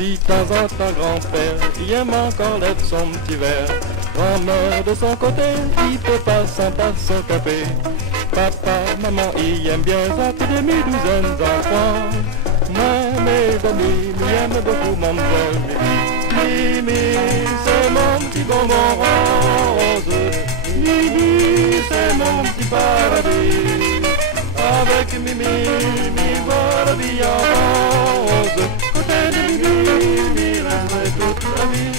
Si de temps en temps grand-père, il aime encore lève son petit verre. Grand-mère de son côté, il peut pas sans pas s'occuper. Papa, maman, il aime bien ça, plus de demi-douzaine d'enfants. Moi, mes amis, m'aiment beaucoup mademoiselle Mimi. Mimi, c'est mon petit bonbon rose. Mimi, c'est mon petit paradis. Avec Mimi, mi voit la vie en rose. Côté de Mimi, mi resterait toute la vie.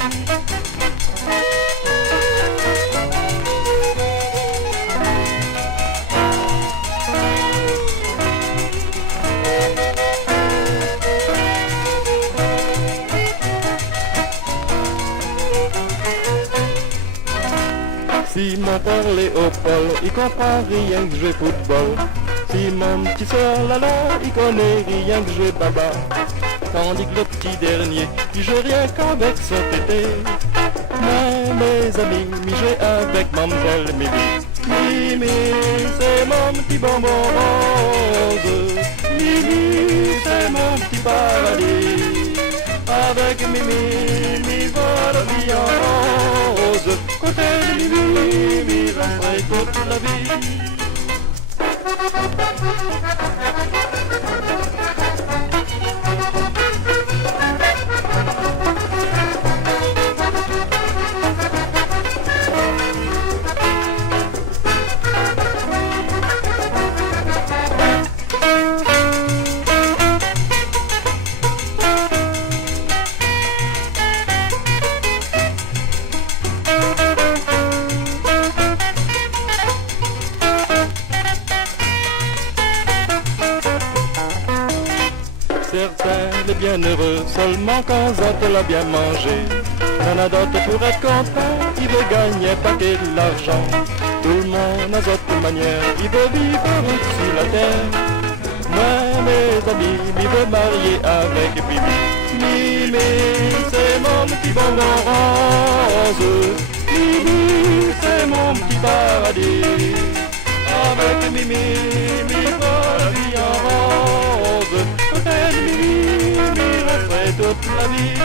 Si mon père Léopold, il comprend rien que jouer football. Si mon petit soeur Lala, il connaît rien que jouer baba. Tandis que le petit dernier, il joue rien qu'avec son tété. Moi, mes amis, m'y jouer avec mademoiselle Mimi. Mimi, c'est mon petit bonbon rose. Mimi, c'est mon petit paradis. Avec Mimi, mi voit la vie en rose. Côté de Mimi, mi resterait toute la vie. Certains, les bienheureux, seulement quand Zot l'a bien mangé. Y'en a d'autres pour être content, il veut gagner un paquet d'argent. Tout le monde a Zot de manière, il veut vivre au-dessus la terre. Moi, mes amis, il veut marier avec Bibi. Mimi, c'est mon petit bonbon rose. Mimi, c'est mon petit paradis. Avec Mimi, mi voit la vie en rose. Mimi, mi resterait toute la vie.